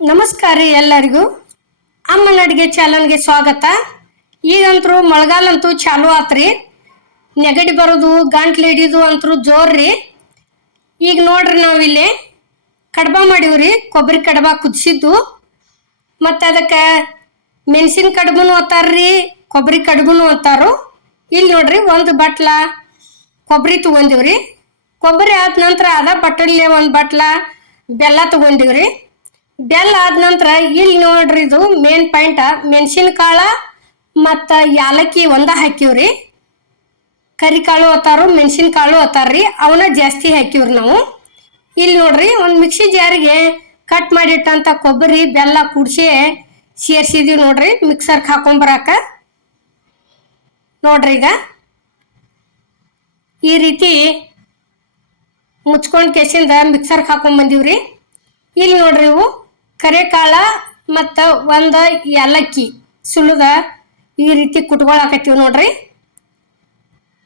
ನಮಸ್ಕಾರ ಎಲ್ಲರಿಗೂ. ಅಮ್ಮನ ಅಡುಗೆ ಚಾನಲ್ಗೆ ಸ್ವಾಗತ. ಈಗಂತರೂ ಮಳೆಗಾಲ ಅಂತೂ ಚಾಲು ಆತ್ರಿ. ನೆಗಡಿ ಬರೋದು, ಗಂಟ್ಲು ಹಿಡಿದು ಅಂತರೂ ಜೋರ್ರಿ. ಈಗ ನೋಡ್ರಿ ನಾವಿಲ್ಲಿ ಕಡಬ ಮಾಡಿವ್ರಿ, ಕೊಬ್ಬರಿ ಕಡ್ಬ ಕುದಿಸಿದ್ದು. ಮತ್ತು ಅದಕ್ಕೆ ಮೆಣಸಿನ ಕಡಬನು ಅಂತಾರ್ರಿ ಕೊಬ್ಬರಿ ಕಡಬನು ಅಂತಾರು ಇಲ್ಲಿ ನೋಡ್ರಿ ಒಂದು ಬಟ್ಲ ಕೊಬ್ಬರಿ ತೊಗೊಂಡಿವ್ರಿ. ಕೊಬ್ಬರಿ ಆದ ನಂತರ ಅದ ಬಟ್ಟಲೇ ಒಂದು ಬಟ್ಲ ಬೆಲ್ಲ ತೊಗೊಂಡಿವ್ರಿ. ಬೆಲ್ಲ ಆದ ನಂತರ ಇಲ್ಲಿ ನೋಡ್ರಿ ಇದು ಮೇನ್ ಪಾಯಿಂಟ್ ಮೆಣಸಿನಕಾಳ ಮತ್ತು ಯಾಲಕ್ಕಿ ಒಂದ ಹಾಕಿವ್ರಿ ಕರಿಕಾಳು ಅತ್ತಾರು ಮೆಣಸಿನಕಾಳು ಅತ್ತಾರ್ರಿ ಅವನ್ನ ಜಾಸ್ತಿ ಹಾಕಿವ್ರಿ ನಾವು. ಇಲ್ಲಿ ನೋಡ್ರಿ ಒಂದು ಮಿಕ್ಸಿ ಜಾರಿಗೆ ಕಟ್ ಮಾಡಿಟ್ಟಂತ ಕೊಬ್ಬರಿ, ಬೆಲ್ಲ, ಕುಡಿಸಿ ಸೇರ್ಸಿದೀವಿ ನೋಡ್ರಿ ಮಿಕ್ಸರ್ಗೆ ಹಾಕೊಂಬರಾಕ ನೋಡ್ರಿ ಈಗ. ಈ ರೀತಿ ಮುಚ್ಕೊಂಡು ಕೆಸಿಂದ ಮಿಕ್ಸರ್ಗೆ ಹಾಕೊಂಡ್ ಬಂದೀವ್ರಿ. ಇಲ್ಲಿ ನೋಡ್ರಿ ಇವು. ಕರೆಕಾಳ ಮತ್ತು ಒಂದು ಏಲಕ್ಕಿ ಸುಲಿದ ಈ ರೀತಿ ಕುಟ್ಕೊಳಕತ್ತೀವಿ ನೋಡ್ರಿ.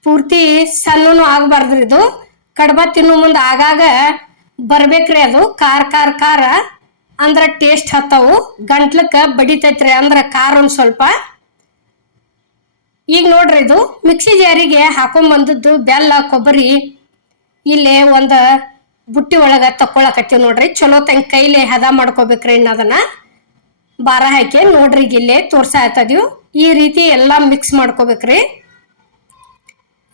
ಪೂರ್ತಿ ಸಣ್ಣನು ಆಗಬಾರ್ದ್ರಿ ಇದು. ಕಡ್ಬ ತಿನ್ನೋ ಮುಂದೆ ಆಗಾಗ ಬರ್ಬೇಕ್ರಿ ಅದು. ಖಾರ ಖಾರ ಖಾರ ಅಂದ್ರೆ ಟೇಸ್ಟ್ ಹತ್ತವು. ಗಂಟ್ಲಕ್ಕೆ ಬಡಿತೈತ್ರಿ ಅಂದ್ರೆ ಖಾರ ಒಂದು ಸ್ವಲ್ಪ. ಈಗ ನೋಡ್ರಿ ಇದು. ಮಿಕ್ಸಿ ಜಾರಿಗೆ ಹಾಕೊಂಬಂದದ್ದು ಬೆಲ್ಲ, ಕೊಬ್ಬರಿ. ಇಲ್ಲೇ ಒಂದು ಬುಟ್ಟಿ ಒಳಗೆ ತಕ್ಕೊಳಕತ್ತೀವಿ ನೋಡ್ರಿ. ಚಲೋ ತಂಗ ಕೈಲಿ ಹದ ಮಾಡ್ಕೋಬೇಕ್ರಿ ಇನ್ನು ಅದನ್ನ. ಬಾರ ಹಾಕಿ ನೋಡ್ರಿ ಇಲ್ಲೇ ತೋರ್ಸಾತದೀವಿ ಈ ರೀತಿ ಎಲ್ಲ ಮಿಕ್ಸ್ ಮಾಡ್ಕೋಬೇಕ್ರಿ.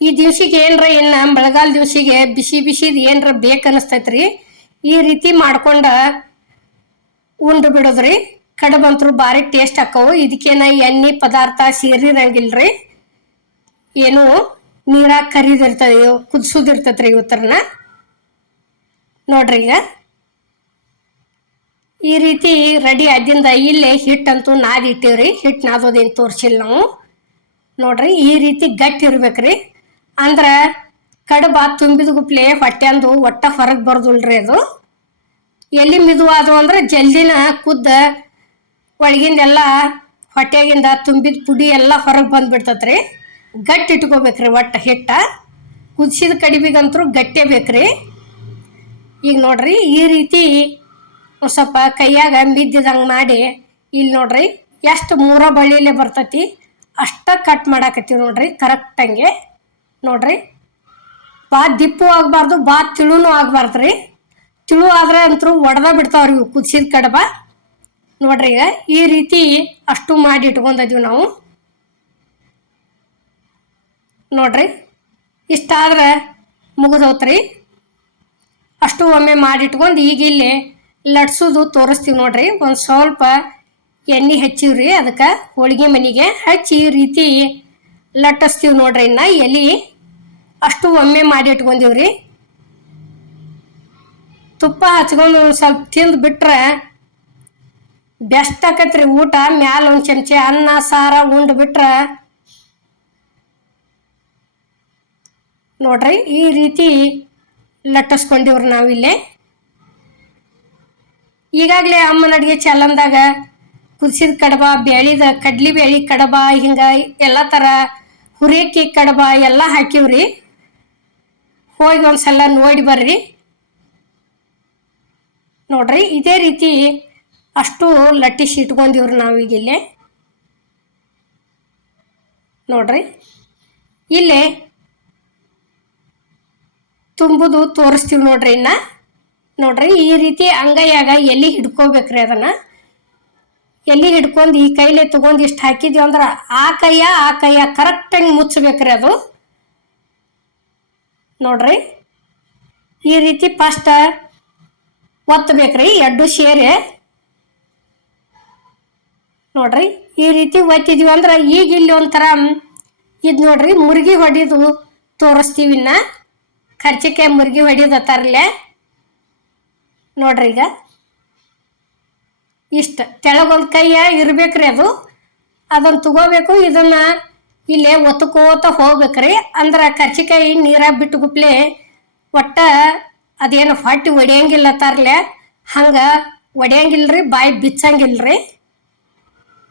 ಈ ದಿವ್ಸಿಗೆ ಏನ್ರ ಇನ್ನ ಮಳೆಗಾಲ ದಿವ್ಸಿಗೆ ಬಿಸಿ ಬಿಸಿದ್ ಏನ್ರ ಬೇಕು ಅನಿಸ್ತೈತ್ರಿ. ಈ ರೀತಿ ಮಾಡ್ಕೊಂಡ ಉಂಡು ಬಿಡೋದ್ರಿ. ಕಡಬಂತ್ರು ಭಾರಿ ಟೇಸ್ಟ್ ಹಾಕವು ಇದಕ್ಕೇನ ಎಣ್ಣೆ ಪದಾರ್ಥ ಸೇರಿರಂಗಿಲ್ರಿ. ಏನು ನೀರಾಗ ಕರಿದಿರ್ತದೆ ಕುದಿಸೋದಿರ್ತೈತ್ರಿ ಇವತ್ತರನ ನೋಡ್ರಿ ಈಗ. ಈ ರೀತಿ ರೆಡಿ ಆದಿಂದ ಇಲ್ಲೇ ಹಿಟ್ಟಂತೂ ನಾದಿಟ್ಟಿವ್ರಿ ಹಿಟ್ಟು ನಾದೋದೇನು ತೋರಿಸಿಲ್ಲ ನಾವು. ನೋಡ್ರಿ ಈ ರೀತಿ ಗಟ್ಟಿ ಇರ್ಬೇಕ್ರಿ. ಅಂದ್ರೆ ಕಡುಬ ತುಂಬಿದ ಗುಪ್ಲೆ ಹೊಟ್ಟೆಂದು ಒಟ್ಟ ಹೊರಗೆ ಬರ್ದುಲ್ರಿ ಅದು. ಎಲ್ಲಿ ಮಿದುವಾದವು ಅಂದ್ರೆ ಜಲ್ದಿನ ಕುದ್ದ ಒಳಗಿಂದೆಲ್ಲ ಹೊಟ್ಟೆಗಿಂದ ತುಂಬಿದ ಪುಡಿ ಎಲ್ಲ ಹೊರಗೆ ಬಂದ್ಬಿಡ್ತತ್ರಿ. ಗಟ್ಟಿ ಇಟ್ಕೋಬೇಕ್ರಿ ಒಟ್ಟು ಹಿಟ್ಟ. ಕುದಿಸಿದ ಕಡಿಬಿಗಂತೂ ಗಟ್ಟೆ ಬೇಕ್ರಿ. ಈಗ ನೋಡ್ರಿ ಈ ರೀತಿ ಸ್ವಲ್ಪ ಕೈಯಾಗ ಬಿದ್ದಿದಂಗೆ ಮಾಡಿ ಇಲ್ಲಿ ನೋಡ್ರಿ ಎಷ್ಟು ಮೂರ ಬಳ್ಳಿಲೆ ಬರ್ತತಿ, ಅಷ್ಟ ಕಟ್ ಮಾಡಾಕತ್ತೀವಿ ನೋಡ್ರಿ ಕರೆಕ್ಟಂಗೆ ನೋಡ್ರಿ, ಬಾ ದಿಪ್ಪು ಆಗಬಾರ್ದು, ಬಾ ತಿಳುನು ಆಗ್ಬಾರ್ದು ರೀ ತಿಳು ಆದ್ರೆ ಅಂತೂ ಒಡೆದ ಬಿಡ್ತಾವ್ರಿ ಇವು ಕುದಿಸಿದ ಕಡಬ. ನೋಡ್ರಿ ಈಗ ಈ ರೀತಿ ಅಷ್ಟು ಮಾಡಿ ಇಟ್ಕೊಂಡಿದೀವಿ ನಾವು. ನೋಡ್ರಿ, ಇಷ್ಟಾದ್ರೆ ಮುಗಿದೋತ್ರಿ. ಅಷ್ಟು ಒಮ್ಮೆ ಮಾಡಿಟ್ಕೊಂಡು ಈಗ ಇಲ್ಲಿ ಲಟ್ಸೋದು ತೋರಿಸ್ತೀವಿ ನೋಡ್ರಿ. ಒಂದು ಸ್ವಲ್ಪ ಎಣ್ಣೆ ಹಚ್ಚಿವ್ರಿ, ಅದಕ್ಕೆ ಹೋಳಿಗೆ ಮನೆಗೆ ಹಚ್ಚಿ ಈ ರೀತಿ ಲಟ್ಟಿಸ್ತೀವಿ ನೋಡ್ರಿ ಇನ್ನ ಎಲೆ. ಅಷ್ಟು ಒಮ್ಮೆ ಮಾಡಿ ಇಟ್ಕೊಂಡಿವ್ರಿ ತುಪ್ಪ ಹಚ್ಕೊಂಡು ಸ್ವಲ್ಪ ತಿಂದು ಬಿಟ್ರೆ ಬೆಸ್ಟ್ ಆಕತ್ರಿ ಊಟ. ಮ್ಯಾಲ ಒಂದು ಚಮಚೆ ಅನ್ನ, ಸಾರ ಉಂಡು ಬಿಟ್ರೆ ನೋಡ್ರಿ ಈ ರೀತಿ ಲಟ್ಟಿಸ್ಕೊಂಡಿವ್ರಿ ನಾವಿಲ್ಲೇ ಈಗಾಗಲೇ ಅಮ್ಮನ ಅಡುಗೆ ಚಾಲನ್ದಾಗ ಕುದಿಸಿದ ಕಡಬ ಬೇಳಿದ ಕಡ್ಲಿ ಬೇಳಿ ಕಡಬ, ಹಿಂಗ ಎಲ್ಲ ಥರ ಹುರಿಯಕ್ಕಿ ಕಡಬ ಎಲ್ಲ ಹಾಕಿವ್ರಿ. ಹೋಗಿ ಒಂದ್ಸಲ ನೋಡಿ ಬರ್ರಿ. ನೋಡ್ರಿ, ಇದೇ ರೀತಿ ಅಷ್ಟು ಲಟ್ಟಿಸಿ ಇಟ್ಕೊಂಡಿವ್ರಿ ನಾವೀಗ ನೋಡ್ರಿ, ಇಲ್ಲೇ ತುಂಬುದು ತೋರಿಸ್ತೀವಿ ನೋಡ್ರಿ ಇನ್ನ. ನೋಡ್ರಿ ಈ ರೀತಿ ಅಂಗೈಯಾಗ ಎಲ್ಲಿ ಹಿಡ್ಕೋಬೇಕ್ರಿ ಅದನ್ನ. ಎಲ್ಲಿ ಹಿಡ್ಕೊಂಡು ಈ ಕೈಲೇ ತಗೊಂಡು ಇಷ್ಟು ಹಾಕಿದ್ವಿ ಅಂದ್ರೆ ಆ ಕೈಯ ಆ ಕೈಯ ಕರೆಕ್ಟಾಗಿ ಮುಚ್ಚಬೇಕ್ರಿ ಅದು. ನೋಡ್ರಿ. ಈ ರೀತಿ ಫಸ್ಟ್ ಒತ್ತಬೇಕ್ರಿ ಎರಡು ಸೇರಿ. ನೋಡ್ರಿ ಈ ರೀತಿ ಒತ್ತಿದ್ವಿ ಅಂದ್ರೆ ಈಗ ಇಲ್ಲಿ ಒಂಥರ ಇದು ನೋಡ್ರಿ ಮುರುಗಿ ಹೊಡಿದು ತೋರಿಸ್ತೀವಿ ಇನ್ನ. ಖರ್ಚಿಕಾಯಿ ಮುರುಗಿ ಹೊಡಿದತ್ತಾರಲ್ಲೇ ನೋಡ್ರಿ ಈಗ. ಇಷ್ಟ. ತೆಳಗೊಂದು ಕೈಯ ಇರ್ಬೇಕ್ರಿ ಅದು. ಅದನ್ನು ತಗೋಬೇಕು, ಇದನ್ನ ಇಲ್ಲೇ ಒತ್ತಕೋತ ಹೋಗ್ಬೇಕ್ರಿ. ಅಂದ್ರೆ ಕರ್ಚಿಕಾಯಿ ನೀರಾಗ ಬಿಟ್ಟು ಗುಪ್ಲೆ ಒಟ್ಟ ಅದೇನು ಹೊಟ್ಟಿ ಒಡೆಯಂಗಿಲ್ಲ ತರ್ಲೆ. ಹಂಗೆ ಒಡೆಯಂಗಿಲ್ರಿ, ಬಾಯಿ ಬಿಚ್ಚಂಗಿಲ್ರಿ.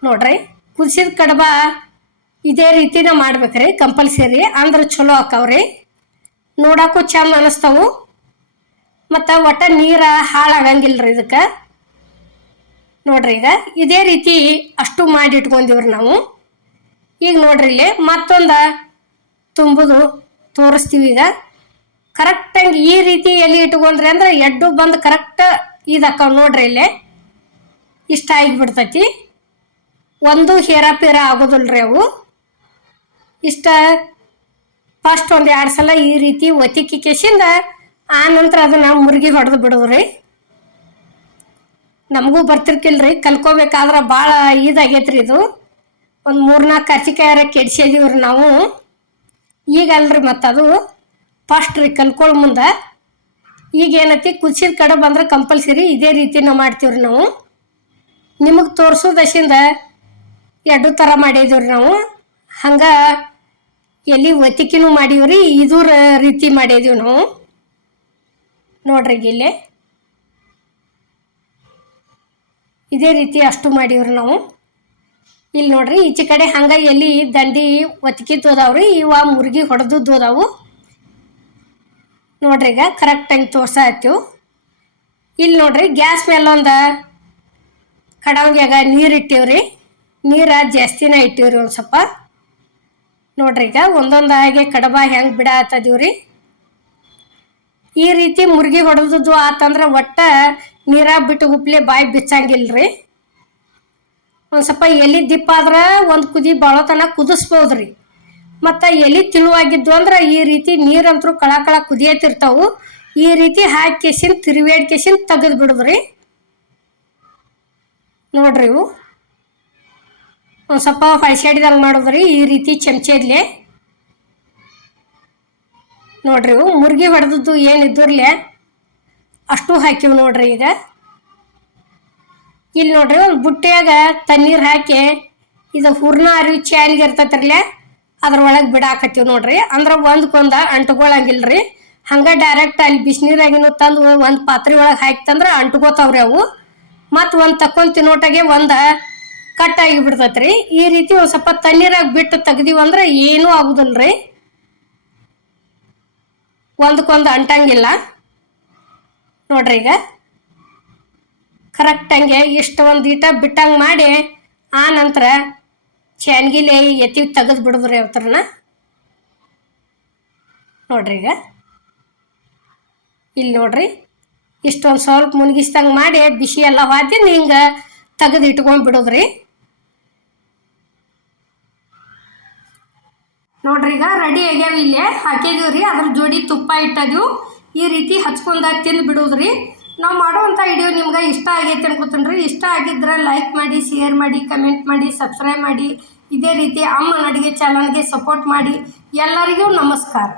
ನೋಡ್ರಿ. ಕುದಿಸಿದ ಕಡಬ ಇದೇ ರೀತಿನ ಮಾಡ್ಬೇಕ್ರಿ, ಕಂಪಲ್ಸರಿ. ಅಂದ್ರೆ ಚಲೋ ಆಕಾವ್ರಿ. ನೋಡಕ್ಕೂ ಚಂದ ಅನಿಸ್ತಾವು. ಮತ್ತು ಒಟ್ಟ ನೀರ ಹಾಳಾಗಂಗಿಲ್ರಿ ಇದಕ್ಕೆ. ನೋಡ್ರಿ ಈಗ, ಇದೇ ರೀತಿ ಅಷ್ಟು ಮಾಡಿ ಇಟ್ಕೊಂಡಿವ್ರಿ ನಾವು. ಈಗ ನೋಡ್ರಿ ಇಲ್ಲಿ ಮತ್ತೊಂದು ತುಂಬುದು ತೋರಿಸ್ತೀವಿ ಈಗ. ಕರೆಕ್ಟಾಗಿ ಈ ರೀತಿ ಎಲ್ಲಿ ಇಟ್ಕೊಂಡ್ರಿ ಅಂದ್ರೆ ಎಡ್ಡು ಬಂದು ಕರೆಕ್ಟ್ ಇದಕ್ಕ ನೋಡ್ರಿ ಇಲ್ಲಿ. ಇಷ್ಟ ಆಗಿಬಿಡ್ತೈತಿ. ಒಂದು ಹೇರಾಪೇರ ಆಗೋದಿಲ್ರಿ ಅವು. ಇಷ್ಟ ಫಸ್ಟ್ ಒಂದು ಎರಡು ಸಲ ಈ ರೀತಿ ಒತ್ತಿಕ್ಕಿ ಕೆಸಿಂದ ಆ ನಂತರ ಅದನ್ನ ಮುರುಗಿ ಹೊಡೆದು ಬಿಡೋದ್ರಿ. ನಮಗೂ ಬರ್ತಿರ್ಕಿಲ್ರಿ, ಕಲ್ಕೋಬೇಕಾದ್ರೆ ಭಾಳ ಇದಾಗೈತ್ರಿ ಇದು. ಒಂದು ಮೂರ್ನಾಲ್ಕು ಕರ್ಚಿಕಾಯಾರ ಕೆಡ್ಸಿದೀವ್ರಿ ನಾವು. ಈಗ ಅಲ್ರಿ ಮತ್ತದು, ಫಸ್ಟ್ ರೀ ಕಲ್ಕೊಳ್ಳೋ ಮುಂದೆ. ಈಗ ಏನೈತಿ ಕುದಿಸಿದ ಕಡೆ ಬಂದ್ರೆ ಕಂಪಲ್ಸರಿ ಇದೇ ರೀತಿ ನಾವು ಮಾಡ್ತೀವ್ರಿ ನಾವು. ನಿಮಗೆ ತೋರಿಸೋದಶಿಂದ ಎರಡು ಥರ ಮಾಡಿದೀವ್ರಿ ನಾವು. ಹಂಗೆ ಎಲ್ಲಿ ಒತ್ತಿಕಿನೂ ರ- ರೀತಿ ಮಾಡಿದೀವಿ ನಾವು. ನೋಡ್ರಿ ಇಲ್ಲಿ. ಇದೇ ರೀತಿ ಅಷ್ಟು ಮಾಡೀವ್ರಿ ನಾವು. ಇಲ್ಲಿ ನೋಡ್ರಿ, ಈಚೆ ಕಡೆ ಹಂಗ ಎಲ್ಲಿ ದಂಡಿ ಒತ್ತಿಕಿದ್ದು ಅದಾವ್ರಿ ಇವ ಮುರುಗಿ ಹೊಡೆದದ್ದು ಅದಾವು ನೋಡ್ರಿ ಈಗ ಕರೆಕ್ಟಾಗಿ ತೋರ್ಸಾಯ್ತು ಇಲ್ಲಿ ನೋಡ್ರಿ, ಗ್ಯಾಸ್ ಮೇಲೆ ಒಂದು ಕಡಾವಿಗೆ ನೀರು ಇಟ್ಟಿವ್ರಿ. ನೀರ ಜಾಸ್ತಿನ ಇಟ್ಟಿವ್ರಿ ಒಂದು ಸ್ವಲ್ಪ. ನೋಡ್ರಿ, ಈಗ ಒಂದೊಂದಾಗಿ ಕಡಬ ಹೆಂಗೆ ಬಿಡಾತದೀವ್ರಿ? ಈ ರೀತಿ ಮುರುಗಿ ಹೊಡೆದದ್ದು ಆತಂದ್ರೆ ಒಟ್ಟ ನೀರ ಬಿಟ್ಟು ಉಪ್ಲೆ ಬಾಯಿ ಬಿಚ್ಚಂಗಿಲ್ರಿ. ಒಂದು ಸ್ವಲ್ಪ ಎಲೆ ದಿಪ್ಪ ಆದ್ರೆ ಒಂದು ಕುದಿ ಬಾಳೋತನ ಕುದಿಸ್ಬೋದ್ರಿ. ಮತ್ತು ಎಲೆ ತಿಳುವಾಗಿದ್ದು ಅಂದ್ರೆ ಈ ರೀತಿ ನೀರಂತರೂ ಕಳ ಕಳ ಕುದಿಯತಿರ್ತಾವು. ಈ ರೀತಿ ಹಾಕಿ ಕೆಸಿನ್ ತಿರುವೇಡ್ ಕೆಸಿನ್ ತೆಗೆದು ಬಿಡುದ್ರಿ ನೋಡ್ರಿ ಇವು. ಒಂದು ಸ್ವಲ್ಪ ಹೊಳ್ಸಾಡಿದಂಗೆ ರೀ ಈ ರೀತಿ ಚಮಚೆದ್ಲೆ ನೋಡ್ರಿ, ಇವು ಮುರುಗಿ ಹೊಡೆದದ್ದು ಏನಿದ್ದುರ್ಲೆ ಅಷ್ಟು ಹಾಕಿವು ನೋಡ್ರಿ ಈಗ. ಇಲ್ಲಿ ನೋಡ್ರಿ, ಒಂದು ಬುಟ್ಟಿಯಾಗ ತಣ್ಣೀರು ಹಾಕಿ, ಇದು ಹೂರ್ಣ ಅರಿವಿ ಚಾಲಿಗೆ ಇರ್ತೈತ್ರಲ್ಲ ಅದ್ರೊಳಗೆ ಬಿಡಾಕತ್ತೀವಿ ನೋಡ್ರಿ. ಅಂದ್ರೆ ಒಂದ್ಕೊಂದ ಅಂಟ್ಕೊಳಂಗಿಲ್ರಿ ಹಂಗೆ ಡೈರೆಕ್ಟ್ ಅಲ್ಲಿ ಬಿಸಿನೀರಾಗಿನೂ ತಂದು ಒಂದು ಪಾತ್ರೆ ಒಳಗೆ ಹಾಕ್ತಂದ್ರೆ ಅಂಟ್ಕೋತಾವ್ರಿ ಅವು. ಮತ್ತು ಒಂದು ತಕ್ಕೊಂಡು ತಿನ್ನೋಟಾಗೆ ಒಂದು ಕಟ್ ಆಗಿ ಬಿಡ್ತೈತ್ರಿ. ಈ ರೀತಿ ಒಂದು ಸ್ವಲ್ಪ ತಣ್ಣೀರಾಗ ಬಿಟ್ಟು ತೆಗ್ದೀವಿ ಅಂದ್ರೆ ಏನೂ ಆಗುದಿಲ್ರಿ. ಒಂದಕ್ಕೊಂದು ಅಂಟಂಗಿಲ್ಲ. ನೋಡ್ರಿ ಈಗ. ಕರೆಕ್ಟಂಗೆ ಇಷ್ಟು ಒಂದು ಈಟ ಬಿಟ್ಟಂಗೆ ಮಾಡಿ, ಆ ನಂತರ ಚಾನ್ಗಿಲೆ ಎತ್ತಿ ತೆಗೆದು ಬಿಡಿದ್ರಿ ಅವತ್ರನ. ನೋಡ್ರಿ ಈಗ. ಇಲ್ಲಿ ನೋಡ್ರಿ. ಇಷ್ಟೊಂದು ಸ್ವಲ್ಪ ಮುನ್ಗಿಸ್ದಂಗೆ ಮಾಡಿ ಬಿಸಿ ಎಲ್ಲ ಹಾಕಿ ಹಿಂಗೆ ತೆಗೆದು ಇಟ್ಕೊಂಡು ಬಿಡೋದ್ರಿ. ನೋಡ್ರಿ, ಈಗ ರೆಡಿ ಆಗ್ಯಾವ ಇಲ್ಲೇ. ಹಾಕಿದೀವಿ ರೀ, ಅದ್ರ ಜೋಡಿ ತುಪ್ಪ ಇಟ್ಟದೀವು ಈ ರೀತಿ ಹಚ್ಕೊಂಡಾಗ ತಿಂದು ಬಿಡೋದ್ರಿ. ನಾವು ಮಾಡೋವಂಥ ವಿಡಿಯೋ ನಿಮ್ಗೆ ಇಷ್ಟ ಆಗೈತೆ ಅನ್ಕೋತೀನಿ ರೀ ಇಷ್ಟ ಆಗಿದ್ರೆ ಲೈಕ್ ಮಾಡಿ ಶೇರ್ ಮಾಡಿ ಕಮೆಂಟ್ ಮಾಡಿ ಸಬ್ಸ್ಕ್ರೈಬ್ ಮಾಡಿ. ಇದೇ ರೀತಿ ಅಮ್ಮನ ಅಡುಗೆ ಚಾನಲ್ಗೆ ಸಪೋರ್ಟ್ ಮಾಡಿ. ಎಲ್ಲರಿಗೂ ನಮಸ್ಕಾರ.